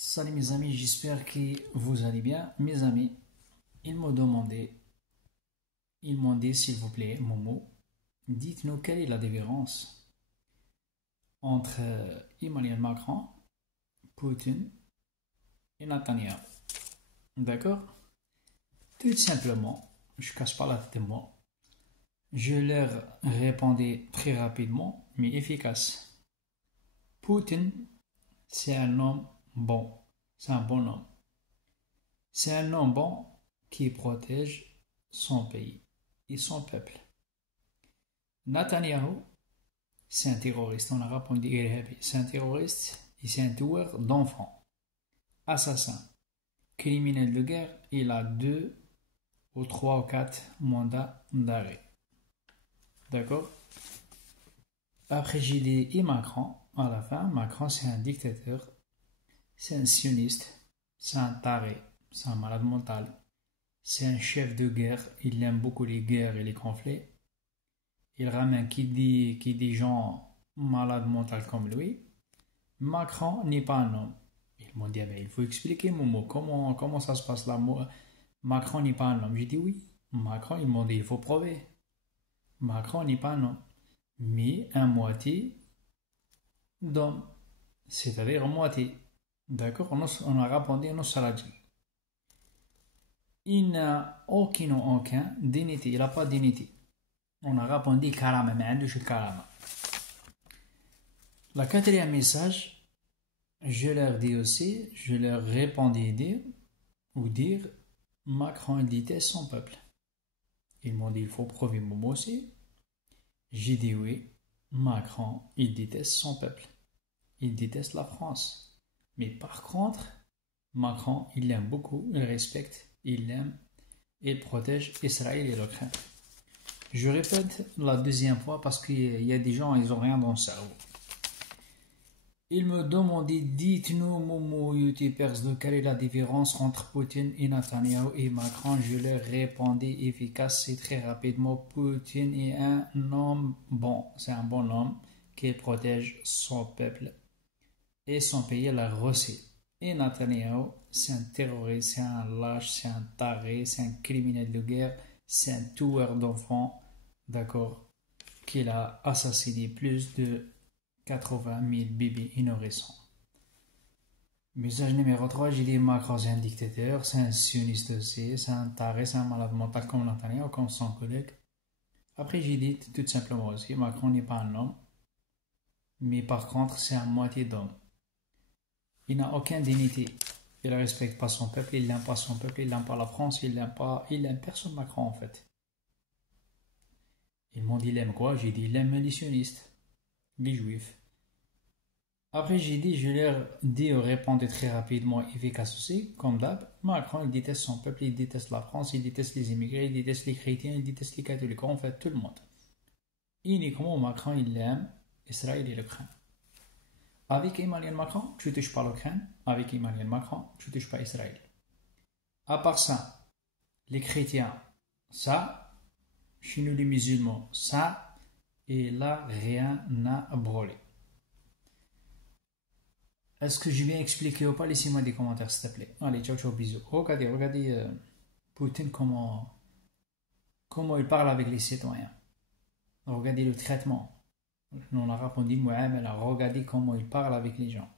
Salut mes amis, j'espère que vous allez bien. Mes amis, ils m'ont demandé s'il vous plaît, Momo, dites-nous quelle est la différence entre Emmanuel Macron, Poutine et Netanyahu. D'accord? Tout simplement, je ne casse pas la tête de moi. Je leur répondais très rapidement, mais efficace. Poutine, c'est un homme bon. C'est un bon homme. C'est un homme bon qui protège son pays et son peuple. Netanyahu, c'est un terroriste. En arabe, on dit irhabi. C'est un terroriste et c'est un tueur d'enfants. Assassin. Criminel de guerre. Il a 2 ou 3 ou 4 mandats d'arrêt. D'accord? Après, j'ai dit et Macron. À la fin, Macron, c'est un dictateur. C'est un sioniste, c'est un taré, c'est un malade mental, c'est un chef de guerre, il aime beaucoup les guerres et les conflits. Il ramène qui dit gens malades mentaux comme lui. Macron n'est pas un homme. Ils m'ont dit, mais il faut expliquer Momo, comment ça se passe là. Macron n'est pas un homme. J'ai dit oui. Macron, ils m'ont dit, il faut prouver. Macron n'est pas un homme, mais un moitié d'homme, c'est-à-dire moitié. D'accord, on a répondu à Saladi. Il n'a aucun dignité, il n'a pas de dignité. On a répondu carrément, mais il n'y a carrément. Le quatrième message, je leur dis aussi, je leur répondais dire, Macron déteste son peuple. Ils m'ont dit, il faut prouver Momo aussi. J'ai dit oui, Macron, il déteste son peuple. Il déteste la France. Mais par contre, Macron, il l'aime beaucoup, il respecte, il l'aime, il protège Israël et l'Ukraine. Je répète la deuxième fois parce qu'il y a des gens, ils n'ont rien dans le cerveau. Ils me demandaient, dites-nous, Momo, youtubers, de quelle est la différence entre Poutine et Netanyahu et Macron. Je leur répondais efficace et très rapidement. Poutine est un homme bon, c'est un bon homme qui protège son peuple et son pays, la Russie. Et Netanyahu, c'est un terroriste, c'est un lâche, c'est un taré, c'est un criminel de guerre, c'est un tueur d'enfants, d'accord, qu'il a assassiné plus de 80 000 bébés innocents. Message numéro 3, j'ai dit Macron, c'est un dictateur, c'est un sioniste aussi, c'est un taré, c'est un malade mental comme Netanyahu, comme son collègue. Après, j'ai dit tout simplement aussi, Macron n'est pas un homme, mais par contre, c'est un moitié d'homme. Il n'a aucune dignité. Il ne respecte pas son peuple, il n'aime pas son peuple, il n'aime pas la France, il n'aime personne Macron en fait. Ils m'ont dit, il aime quoi? J'ai dit, il aime les sionistes, les juifs. Après, j'ai dit, je leur dis répondre très rapidement, efficace aussi, comme d'hab. Macron, il déteste son peuple, il déteste la France, il déteste les immigrés, il déteste les chrétiens, il déteste les catholiques, en fait, tout le monde. Uniquement, Macron, il aime Israël et l'Ukraine. Avec Emmanuel Macron, tu ne touches pas l'Ukraine. Avec Emmanuel Macron, tu ne touches pas Israël. À part ça, les chrétiens, ça, chez nous les musulmans, ça, et là, rien n'a brûlé. Est-ce que je viens expliquer ou pas? Laissez-moi des commentaires, s'il te plaît. Allez, ciao, ciao, bisous. Regardez Poutine, comment il parle avec les citoyens. Regardez le traitement. On a répondu, ouais, mais là, regardez comment il parle avec les gens.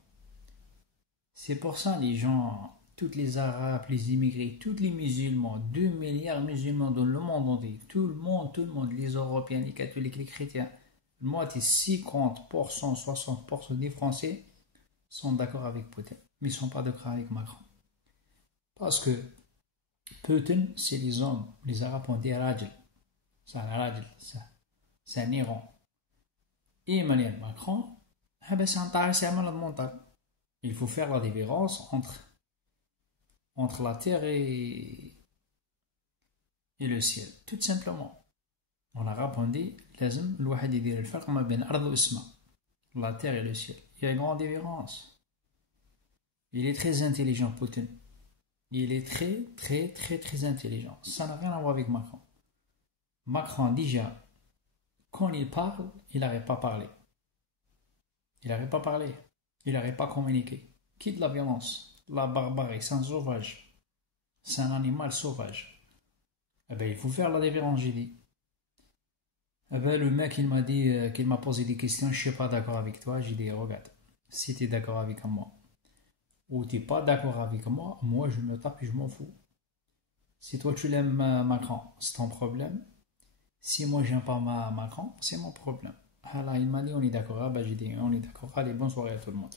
C'est pour ça, les gens, tous les Arabes, les immigrés, tous les musulmans, 2 milliards de musulmans dans le monde entier, tout le monde, les Européens, les catholiques, les chrétiens, moi, 50%, 60% des Français sont d'accord avec Poutine, mais ils ne sont pas d'accord avec Macron. Parce que Poutine, c'est les hommes, les Arabes ont dit Rajil. c'est un راجل, c'est un Iran. Et Emmanuel Macron, c'est un mental. Il faut faire la différence entre la terre et le ciel, tout simplement. On a répondu, لازم الواحد يدير الفرق ما بين الأرض والسماء, la terre et le ciel. Il y a une grande différence. Il est très intelligent, Poutine. Il est très, très, très, très intelligent. Ça n'a rien à voir avec Macron. Macron, déjà, quand il parle, il n'arrête pas parler. Il n'arrête pas parler. Il n'arrête pas communiquer. Quitte la violence, la barbarie, c'est un sauvage. C'est un animal sauvage. Eh ben, il faut faire la différence, j'ai dit. Eh ben, le mec, il m'a dit, qu'il m'a posé des questions, je ne suis pas d'accord avec toi. J'ai dit, regarde, si tu es d'accord avec moi, ou tu n'es pas d'accord avec moi, moi je me tape et je m'en fous. Si toi tu l'aimes Macron, c'est ton problème. Si moi j'aime pas Macron, c'est mon problème. Alors il m'a dit on est d'accord, ah bah j'ai dit on est d'accord, allez bonne soirée à tout le monde.